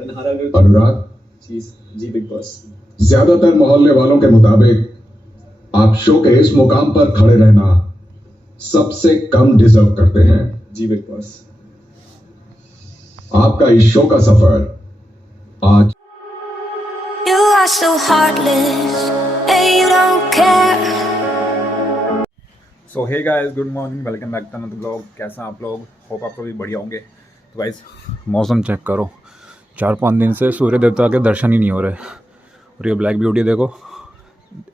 अनुराग जी जी big boss. ज्यादातर मोहल्ले वालों के मुताबिक आप शो के इस मुकाम पर खड़े रहना सबसे कम डिजर्व करते हैं। जी बिग बॉस। आपका इस शो का सफर आज You are so heartless, and you don't care. So hey guys, good morning, welcome back to another blog. कैसा आप लोग? होप आप लोग भी बढ़िया होंगे। तो गाइस मौसम चेक करो, 4-5 दिन से सूर्य देवता के दर्शन ही नहीं हो रहे। और ये ब्लैक ब्यूटी देखो,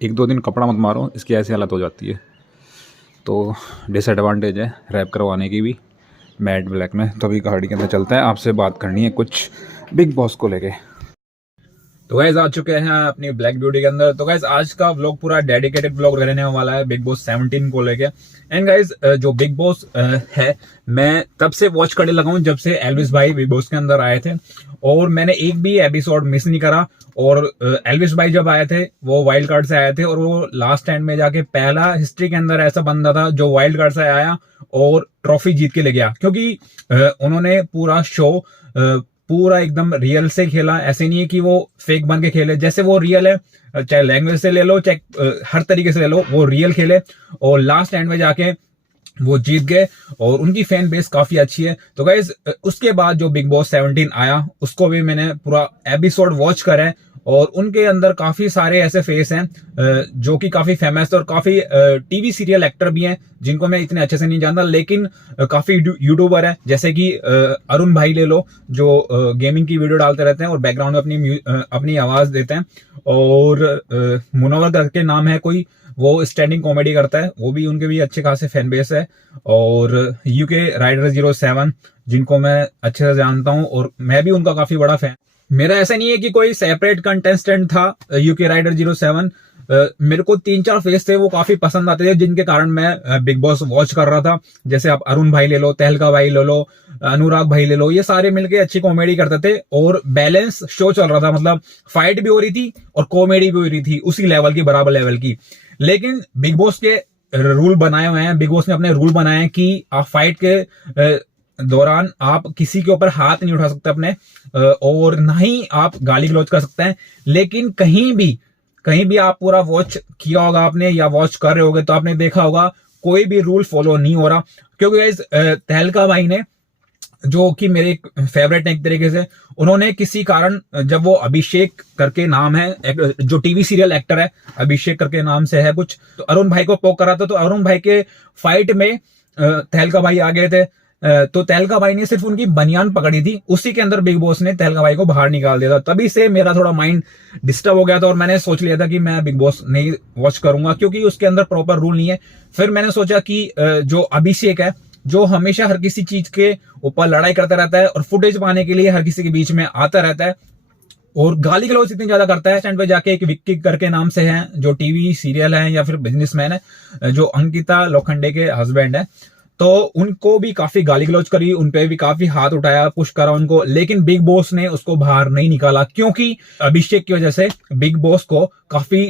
1-2 दिन कपड़ा मत मारो, इसकी ऐसी हालत हो जाती है। तो डिसएडवांटेज है रैप करवाने की भी मैट ब्लैक में। तो अभी गाड़ी के अंदर चलते हैं, आपसे बात करनी है कुछ बिग बॉस को लेके। तो गाइस आ चुके हैं अपनी ब्लैक ब्यूटी के अंदर। तो गाइस आज का व्लॉग पूरा डेडिकेटेड व्लॉग रहने वाला है बिग बॉस 17 को लेके। एंड गाइस जो बिग बॉस है, मैं तब से वॉच करने लगा हूं जब से एल्विस भाई बिग बॉस के अंदर आए थे, और मैंने एक भी एपिसोड मिस नहीं करा। और एल्विस भाई जब आए थे वो वाइल्ड कार्ड से आए थे, और वो लास्ट एंड में जाके पहला हिस्ट्री के अंदर ऐसा बंदा था जो वाइल्ड कार्ड से आया और ट्रॉफी जीत के ले गया। क्योंकि उन्होंने पूरा शो पूरा एकदम रियल से खेला। ऐसे नहीं है कि वो फेक बन के खेले, जैसे वो रियल है, चाहे लैंग्वेज से ले लो, चाहे हर तरीके से ले लो, वो रियल खेले और लास्ट एंड में जाके वो जीत गए। और उनकी फैन बेस काफी अच्छी है। तो गाइज उसके बाद जो बिग बॉस 17 आया उसको भी मैंने पूरा एपिसोड वॉच करा है, और उनके अंदर काफी सारे ऐसे फेस हैं जो कि काफी फेमस है, और काफी टीवी सीरियल एक्टर भी हैं जिनको मैं इतने अच्छे से नहीं जानता, लेकिन काफी यूट्यूबर है। जैसे कि अरुण भाई ले लो, जो गेमिंग की वीडियो डालते रहते हैं और बैकग्राउंड में अपनी आवाज देते हैं। और मुनव्वर करके नाम है कोई, वो स्टैंडिंग कॉमेडी करता है, वो भी उनके भी अच्छे खासे फैन बेस है। और यूके राइडर 07 जिनको मैं अच्छे से जानता हूं, और मैं भी उनका काफी बड़ा फैन। मेरा ऐसा नहीं है कि कोई सेपरेट कंटेस्टेंट था यूके राइडर 07। मेरे को 3-4 फेस थे वो काफी पसंद आते थे, जिनके कारण मैं बिग बॉस वॉच कर रहा था। जैसे आप अरुण भाई ले लो, तहलका भाई ले लो, अनुराग भाई ले लो, ये सारे मिलके अच्छी कॉमेडी करते थे और बैलेंस शो चल रहा था। मतलब फाइट भी हो रही थी और कॉमेडी भी हो रही थी, उसी लेवल की, बराबर लेवल की। लेकिन बिग बॉस के रूल बनाए हुए हैं, बिग बॉस ने अपने रूल बनाए हैं कि आप फाइट के दौरान आप किसी के ऊपर हाथ नहीं उठा सकते अपने, और ना ही आप गाली गलौज कर सकते हैं। लेकिन कहीं भी आप पूरा वॉच किया होगा आपने, या वॉच कर रहे होगे, तो आपने देखा होगा कोई भी रूल फॉलो नहीं हो रहा। क्योंकि गाइस तहलका भाई ने, जो कि मेरे फेवरेट है एक तरीके से, उन्होंने किसी कारण, जब वो अभिषेक करके नाम है, जो टीवी सीरियल एक्टर है, अभिषेक करके नाम से है कुछ, तो अरुण भाई को पोक करा था। तो अरुण भाई के फाइट में तहलका भाई आ गए थे, तो तहलका भाई ने सिर्फ उनकी बनियान पकड़ी थी, उसी के अंदर बिग बॉस ने तहलका भाई को बाहर निकाल दिया था। तभी से मेरा थोड़ा माइंड डिस्टर्ब हो गया था, और मैंने सोच लिया था कि मैं बिग बॉस नहीं वॉच करूंगा, क्योंकि उसके अंदर प्रॉपर रूल नहीं है। फिर मैंने सोचा कि जो अभिषेक है, जो हमेशा हर किसी चीज के ऊपर लड़ाई करता रहता है और फुटेज पाने के लिए हर किसी के बीच में आता रहता है, और गाली गलौज इतनी ज्यादा करता है। स्टैंड पे जाके एक विक्की करके नाम से है, जो टीवी सीरियल है या फिर बिजनेसमैन है, जो अंकिता लोखंडे के हस्बैंड है, तो उनको भी काफी गाली गलौज करी, उनपे भी काफी हाथ उठाया, पुश करा उनको। लेकिन बिग बॉस ने उसको बाहर नहीं निकाला, क्योंकि अभिषेक की वजह से बिग बॉस को काफी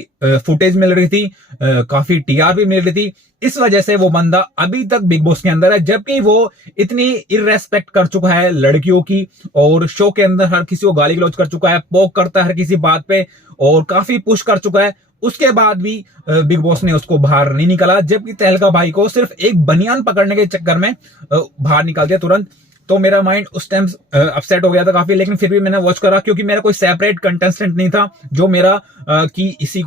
फुटेज मिल रही थी, काफी टीआरपी मिल रही थी। इस वजह से वो बंदा अभी तक बिग बॉस के अंदर है, जबकि वो इतनी इररेस्पेक्ट कर चुका है लड़कियों की, और शो के अंदर हर किसी को गाली गलौज कर चुका है, पोक करता है हर किसी बात पे, और काफी पुश कर चुका है। उसके बाद भी बिग बॉस ने उसको बाहर नहीं निकाला, जबकि तहलका भाई को सिर्फ एक बनियान पकड़ने के चक्कर में बाहर निकाल दिया तुरंत। तो मेरा माइंड उस टाइम अपसेट हो गया था काफी, लेकिन फिर भी मैंने वॉच करा, क्योंकि मेरा कोई सेपरेट कंटेस्टेंट नहीं था जो मेरा कि इसी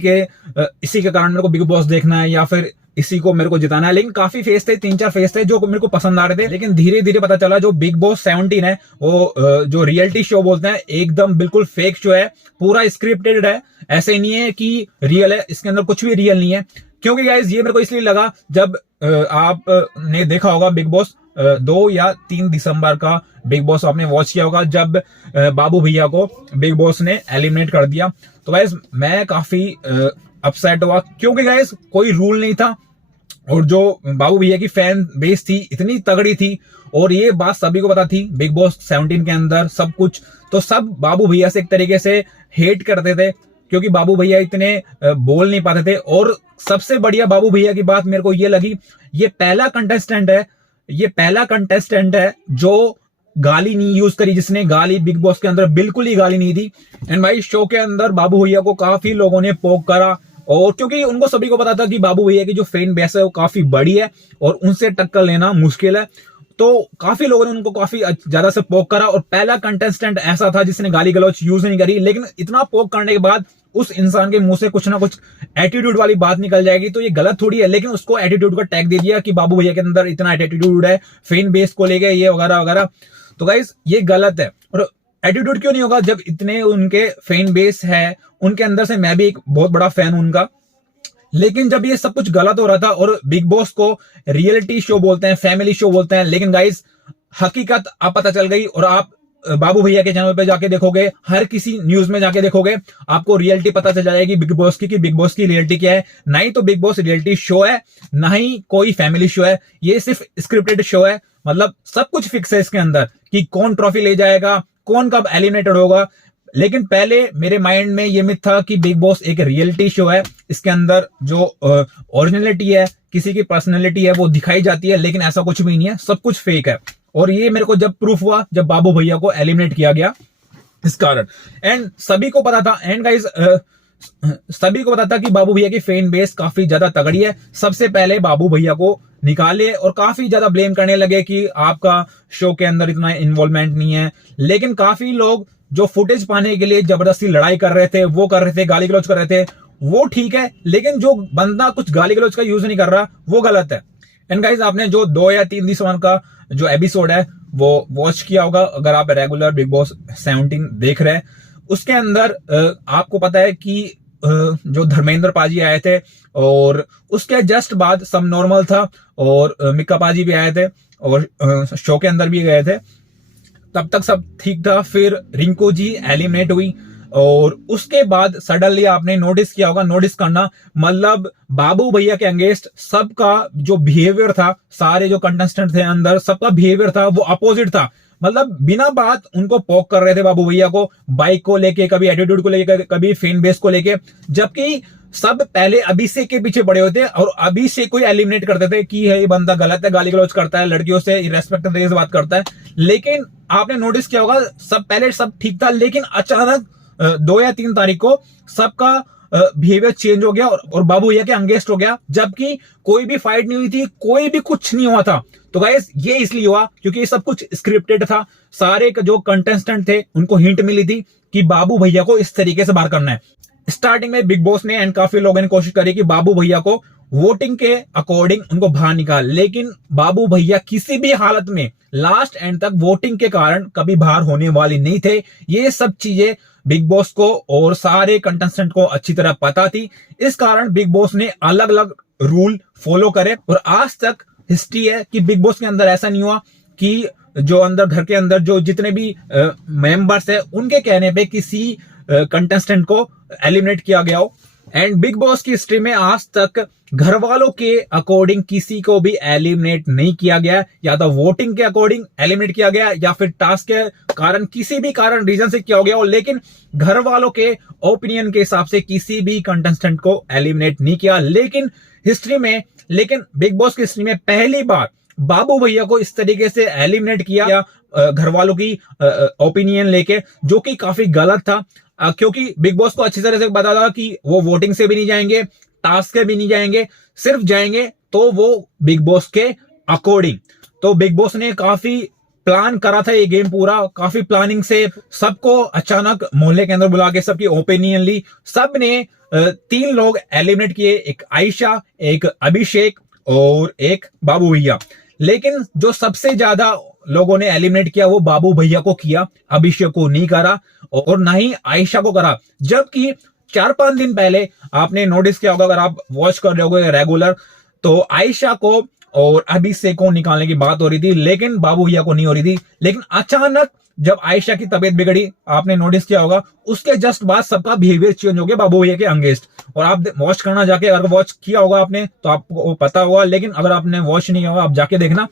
के कारण मेरे को बिग बॉस देखना है, या फिर इसी को मेरे को जिताना है। लेकिन काफी फेस थे, 3-4 फेस थे जो मेरे को पसंद आ रहे थे। लेकिन धीरे धीरे पता चला जो बिग बॉस 17 है, वो जो रियलिटी शो बोलते हैं, एकदम बिल्कुल फेक शो है, पूरा स्क्रिप्टेड है। ऐसे नहीं है कि रियल है, इसके अंदर कुछ भी रियल नहीं है। क्योंकि गाइज ये मेरे को इसलिए लगा, जब आपने देखा होगा बिग बॉस 2 या 3 दिसंबर का बिग बॉस आपने वॉच किया होगा, जब बाबू भैया को बिग बॉस ने एलिमिनेट कर दिया। तो गाइज मैं काफी अपसेट हुआ, क्योंकि गाइज कोई रूल नहीं था, और जो बाबू भैया की फैन बेस थी इतनी तगड़ी थी, और ये बात सभी को पता थी बिग बॉस 17 के अंदर सब कुछ, तो सब बाबू भैया से एक तरीके से हेट करते थे, क्योंकि बाबू भैया इतने बोल नहीं पाते थे। और सबसे बढ़िया बाबू भैया की बात मेरे को ये लगी, ये पहला कंटेस्टेंट है जो गाली नहीं यूज करी, जिसने गाली बिग बॉस के अंदर बिल्कुल ही गाली नहीं दी। एंड भाई शो के अंदर बाबू भैया को काफी लोगों ने पोक करा, और क्योंकि उनको सभी को पता था कि बाबू भैया की जो फैन बेस है वो काफी बड़ी है और उनसे टक्कर लेना मुश्किल है, तो काफी लोगों ने उनको काफी ज्यादा से पोक करा। और पहला कंटेस्टेंट ऐसा था जिसने गाली गलौज यूज नहीं करी, लेकिन इतना पोक करने के बाद उस इंसान के मुंह से कुछ ना कुछ एटीट्यूड वाली बात निकल जाएगी, तो ये गलत थोड़ी है। लेकिन उसको एटीट्यूड का टैग दे दिया कि बाबू भैया के अंदर इतना एटीट्यूड है फैन बेस को लेके, ये वगैरह वगैरह। तो गाइस ये गलत है। और एटीट्यूड क्यों नहीं होगा जब इतने उनके फैन बेस है, उनके अंदर से मैं भी एक बहुत बड़ा फैन हूं उनका। लेकिन जब ये सब कुछ गलत हो रहा था, और बिग बॉस को रियलिटी शो बोलते हैं, फैमिली शो बोलते हैं, लेकिन गाइस हकीकत आप पता चल गई। और आप बाबू भैया के चैनल पे जाके देखोगे, हर किसी न्यूज में जाके देखोगे, आपको रियलिटी पता चल जाएगी बिग बॉस की, कि बिग बॉस की रियलिटी क्या है। ना ही तो बिग बॉस रियलिटी शो है, ना ही कोई फैमिली शो है, ये सिर्फ स्क्रिप्टेड शो है। मतलब सब कुछ फिक्स है इसके अंदर कि कौन ट्रॉफी ले जाएगा, कौन कब एलिमिनेटेड होगा। लेकिन पहले मेरे माइंड में ये मिथ था कि बिग बॉस एक रियलिटी शो है, इसके अंदर जो ओरिजिनलिटी है, किसी की पर्सनैलिटी है, वो दिखाई जाती है, लेकिन ऐसा कुछ भी नहीं है, सब कुछ फेक है। और ये मेरे को जब प्रूफ हुआ जब बाबू भैया को एलिमिनेट किया गया इस कारण। एंड सभी को पता था, एंड गाइस सभी को पता था कि बाबू भैया की फैन बेस काफी ज्यादा तगड़ी है। सबसे पहले बाबू भैया को निकाले और काफी ज्यादा ब्लेम करने लगे कि आपका शो के अंदर इतना इन्वॉल्वमेंट नहीं है। लेकिन काफी लोग जो फुटेज पाने के लिए जबरदस्ती लड़ाई कर रहे थे, वो कर रहे थे, गाली गलौज कर रहे थे, वो ठीक है। लेकिन जो बंदा कुछ गाली गलौज का यूज नहीं कर रहा, वो गलत है। एंड गाइस आपने जो 2 या 3 दिसंबर का जो एपिसोड है वो वॉच किया होगा, अगर आप रेगुलर बिग बॉस 17 देख रहे हैं। उसके अंदर आपको पता है कि जो धर्मेंद्र पाजी आए थे, और उसके जस्ट बाद सब नॉर्मल था, और मिक्का पाजी भी आए थे, और शो के अंदर भी गए थे, तब तक सब ठीक था। फिर रिंकू जी एलिमिनेट हुई, और उसके बाद सडनली आपने नोटिस किया होगा, नोटिस करना, मतलब बाबू भैया के अगेंस्ट सबका जो बिहेवियर था, सारे जो कंटेस्टेंट थे अंदर, सबका बिहेवियर था वो अपोजिट था। मतलब बिना बात उनको पोक कर रहे थे बाबू भैया को, बाइक को लेके, कभी एटीट्यूड को लेके, कभी फैन बेस को लेके, जबकि सब पहले अभिषेक के पीछे पड़े होते और अभिषेक को एलिमिनेट करते थे कि ये बंदा गलत है, गाली गलौज करता है, लड़कियों से इरेस्पेक्ट तरीके से बात करता है। लेकिन आपने नोटिस किया होगा सब पहले सब ठीक था, लेकिन अचानक 2 या 3 तारीख को सबका बिहेवियर चेंज हो गया और बाबू भैया के अगेंस्ट हो गया, जबकि कोई भी फाइट नहीं हुई थी, कोई भी कुछ नहीं हुआ था। तो गाइस ये इसलिए हुआ क्योंकि ये सब कुछ स्क्रिप्टेड था। सारे जो कंटेस्टेंट थे उनको हिंट मिली थी कि बाबू भैया को इस तरीके से बाहर करना है। स्टार्टिंग में बिग बॉस ने एंड काफी लोगों ने कोशिश करी कि बाबू भैया को वोटिंग के अकॉर्डिंग उनको बाहर निकाल, लेकिन बाबू भैया किसी भी हालत में लास्ट एंड तक वोटिंग के कारण कभी बाहर होने वाले नहीं थे। ये सब चीजें बिग बॉस को और सारे कंटेस्टेंट को अच्छी तरह पता थी। इस कारण बिग बॉस ने अलग अलग रूल फॉलो करे, और आज तक हिस्ट्री है कि बिग बॉस के अंदर ऐसा नहीं हुआ कि जो अंदर घर के अंदर जो जितने भी मेंबर्स है उनके कहने पे किसी कंटेस्टेंट को एलिमिनेट किया गया हो। एंड बिग बॉस की हिस्ट्री में आज तक घर वालों के अकॉर्डिंग किसी को भी एलिमिनेट नहीं किया गया, या तो वोटिंग के अकॉर्डिंग एलिमिनेट किया गया, या फिर टास्क के कारण किसी भी कारण रीजन से किया हो गया हो, लेकिन घर वालों के ओपिनियन के हिसाब से किसी भी कंटेस्टेंट को एलिमिनेट नहीं किया। लेकिन बिग बॉस की हिस्ट्री में पहली बार बाबू भैया को इस तरीके से एलिमिनेट किया घर वालों की ओपिनियन लेके, जो कि काफी गलत था, क्योंकि बिग बॉस को अच्छी तरह से पता था कि वो वोटिंग से भी नहीं जाएंगे, टास्क से भी नहीं जाएंगे, सिर्फ जाएंगे तो वो बिग बॉस के अकॉर्डिंग। तो बिग बॉस ने काफी प्लान करा था ये गेम पूरा, काफी प्लानिंग से सबको अचानक मोहल्ले के अंदर बुला के सबकी ओपिनियन ली। सब ने 3 लोग एलिमिनेट किए, एक आयशा, एक अभिषेक और एक बाबू भैया। लेकिन जो सबसे ज्यादा लोगों ने एलिमिनेट किया वो बाबू भैया को किया, अभिषेक को नहीं करा और ना ही आयशा को करा। जबकि 4-5 दिन पहले आपने नोटिस किया होगा, अगर आप वॉच कर रहे होगे रेगुलर, तो आयशा को और अभिषेक को निकालने की बात हो रही थी, लेकिन बाबू भैया को नहीं हो रही थी। लेकिन अचानक जब आयशा की तबीयत बिगड़ी, आपने नोटिस किया होगा, उसके जस्ट बाद सबका बिहेवियर चेंज हो गया बाबू भैया के अगेंस्ट। और आप वॉच करना जाके, अगर वॉच किया होगा आपने तो आपको पता होगा, लेकिन अगर आपने वॉच नहीं होगा आप जाके देखना।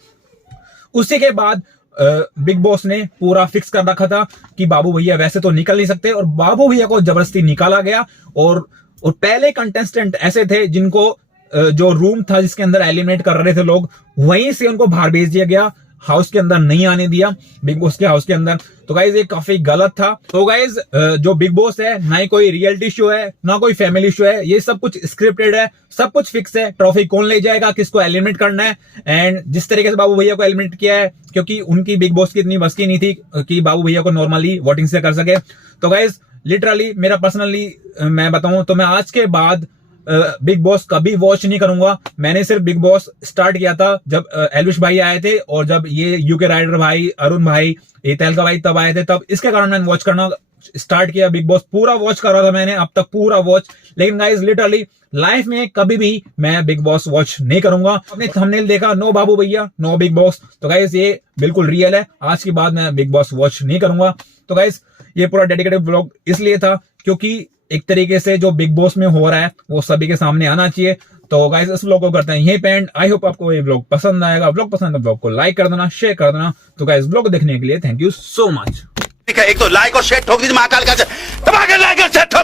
उसी के बाद बिग बॉस ने पूरा फिक्स कर रखा था कि बाबू भैया वैसे तो निकल नहीं सकते, और बाबू भैया को जबरदस्ती निकाला गया। और पहले कंटेस्टेंट ऐसे थे जिनको जो रूम था जिसके अंदर एलिमिनेट कर रहे थे लोग, वहीं से उनको बाहर भेज दिया गया। हाउस के अंदर नहीं आने दिया, बिग बॉस के हाउस के अंदर। तो गाइज ये काफी गलत था। तो गाइज जो बिग बॉस है ना ही कोई रियलिटी शो है ना कोई फैमिली शो है, ये सब कुछ स्क्रिप्टेड है, सब कुछ फिक्स है। ट्रॉफी कौन ले जाएगा, किसको एलिमिनेट करना है, एंड जिस तरीके से बाबू भैया को एलिमिनेट किया है, क्योंकि उनकी बिग बॉस की इतनी बस की नहीं थी कि बाबू भैया को नॉर्मली वोटिंग से कर सके। तो गाइज लिटरली मेरा पर्सनली मैं बताऊं तो मैं आज के बाद बिग बॉस कभी वॉच नहीं करूंगा। मैंने सिर्फ बिग बॉस स्टार्ट किया था जब एलविश भाई आए थे, और जब ये यूके राइडर भाई, अरुण भाई, ये तहलका भाई तब आए थे, तब इसके कारण मैंने वॉच करना स्टार्ट किया। बिग बॉस पूरा वॉच कर रहा था मैंने अब तक, पूरा वॉच। लेकिन गाइज लिटरली लाइफ में कभी भी मैं बिग बॉस वॉच नहीं करूंगा। अपने थंबनेल देखा, नो बाबू भैया नो बिग बॉस, तो गाइज ये बिल्कुल रियल है। आज के बाद मैं बिग बॉस वॉच नहीं करूंगा। तो गाइज ये पूरा डेडिकेटेड ब्लॉग इसलिए था क्योंकि एक तरीके से जो बिग बॉस में हो रहा है वो सभी के सामने आना चाहिए। तो गाइस इस व्लॉग को करते हैं यहीं पे एंड। आई होप आपको ये व्लॉग पसंद आएगा। व्लॉग पसंद है व्लॉग को लाइक कर देना, शेयर कर देना। तो गाइस व्लॉग देखने के लिए थैंक यू सो मच। एक तो लाइक और शेयर ठोक दीजिए महाकाल का, दबा के लाइक और शेयर ठोक